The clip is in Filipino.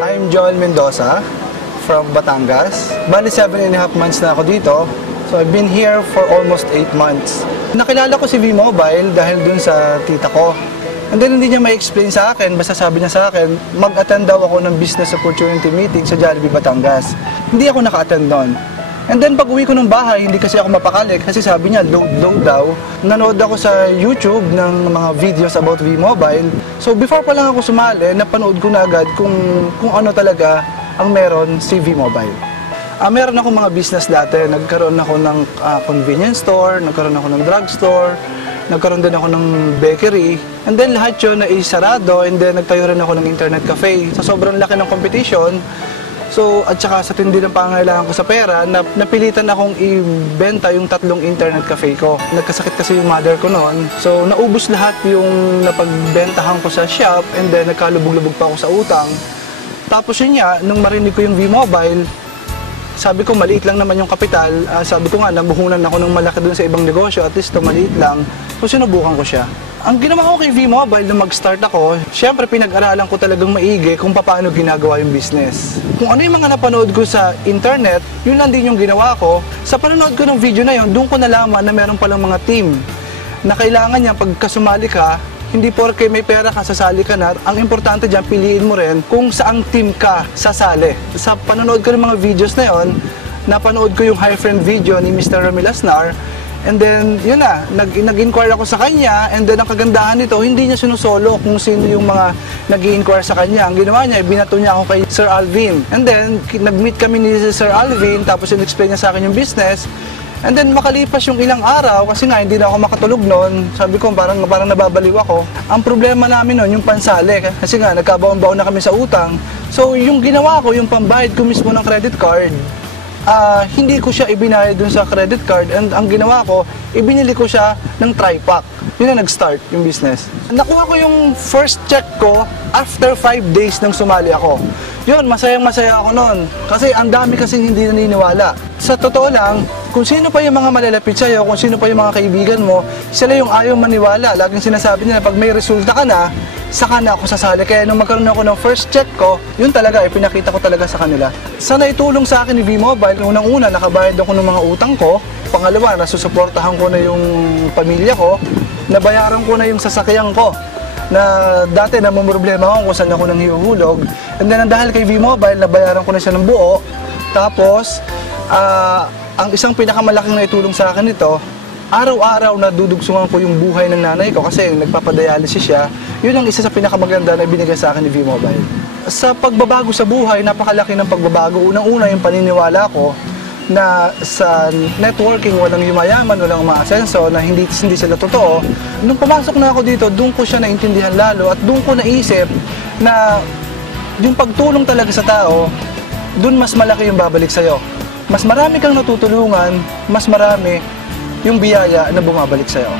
I'm Joel Mendoza from Batangas. Bali 7.5 months na ako dito. So I've been here for almost 8 months. Nakilala ko si V-Mobile dahil dun sa tita ko. And then hindi niya ma-explain sa akin, basta sabi niya sa akin, mag-attend daw ako ng business opportunity meeting sa Jollibee Batangas. Hindi ako naka-attend doon. And then pag uwi ko ng bahay, hindi kasi ako mapakali kasi sabi niya load daw. Nanood ako sa YouTube ng mga videos about V-Mobile. So before pa lang ako sumali, napanood ko na agad kung ano talaga ang meron si V-Mobile. Meron ako mga business dati. Nagkaroon ako ng convenience store, nagkaroon ako ng drugstore, nagkaroon din ako ng bakery. And then lahat yun na isarado and then nagtayo rin ako ng internet cafe. Sa sobrang laki ng competition, so, at saka sa tindi ng pangangailangan ko sa pera, napilitan akong ibenta yung 3 internet cafe ko. Nagkasakit kasi yung mother ko noon. So, naubos lahat yung napagbentahan ko sa shop and then nagkalubog-lubog pa ako sa utang. Tapos yun nga, nung marinig ko yung V-Mobile, sabi ko maliit lang naman yung kapital. Sabi ko nga, nabuhunan ako ng malaki dun sa ibang negosyo, at least maliit lang. So, sinubukan ko siya. Ang ginawa ko kay V-Mobile nung mag-start ako, syempre pinag-aralan ko talagang maigi kung paano ginagawa yung business. Kung ano yung mga napanood ko sa internet, yun lang din yung ginawa ko. Sa panonood ko ng video na yun, doon ko nalaman na meron palang mga team na kailangan niya pagkasumali ka, hindi porke may pera ka, sasali ka na. Ang importante dyan, piliin mo rin kung saang team ka sasali. Sa panonood ko ng mga videos na yun, napanood ko yung High Friend video ni Mr. Ramil Asnar. And then, yun na, nag-inquire ako sa kanya, and then ang kagandahan nito, hindi niya sinusolo kung sino yung mga nag-inquire sa kanya. Ang ginawa niya, binato niya ako kay Sir Alvin. And then, nag-meet kami ni Sir Alvin, tapos in-explain niya sa akin yung business. And then, makalipas yung ilang araw, kasi nga, hindi na ako makatulog noon. Sabi ko, parang nababaliw ako. Ang problema namin noon, yung pansali. Kasi nga, nagkabaon-baon na kami sa utang. So, yung ginawa ko, yung pambayad ko mismo ng credit card, hindi ko siya ibinayad dun sa credit card, and ang ginawa ko, ibinili ko siya ng tri-pack. Yun na nag-start yung business. Nakuha ko yung first check ko after 5 days nang sumali ako. Yun, masayang-masaya ako noon. Kasi ang dami kasing hindi naniniwala. Sa totoo lang, kung sino pa yung mga malalapit sa'yo, kung sino pa yung mga kaibigan mo, sila yung ayaw maniwala. Laging sinasabi nila, pag may resulta ka na, saka na ako sasali. Kaya nung magkaroon ako ng first check ko, yun talaga, pinakita ko talaga sa kanila. Sa naitulong sa akin ni V-Mobile, unang-una, nakabayad ako ng mga utang ko. Pangalawa, nasusuportahan ko na yung pamilya ko. Nabayaran ko na yung sasakyan ko na dati namumroblema ako kung saan ako nang hihuhulog. And then, dahil kay V-Mobile, nabayaran ko na siya ng buo. Tapos, ang isang pinakamalaking naitulong sa akin nito, araw-araw na dudugsungan ko yung buhay ng nanay ko kasi nagpapadialysis siya. Yun ang isa sa pinakamaganda na binigay sa akin ni V-Mobile. Sa pagbabago sa buhay, napakalaki ng pagbabago. Unang-una yung paniniwala ko na sa networking walang yumayaman, walang umaasenso, na hindi sila totoo. Nung pumasok na ako dito, doon ko siya naintindihan lalo at doon ko naisip na yung pagtulong talaga sa tao, doon mas malaki yung babalik sa'yo. Mas marami kang natutulungan, mas marami yung biyaya na bumabalik sa'yo.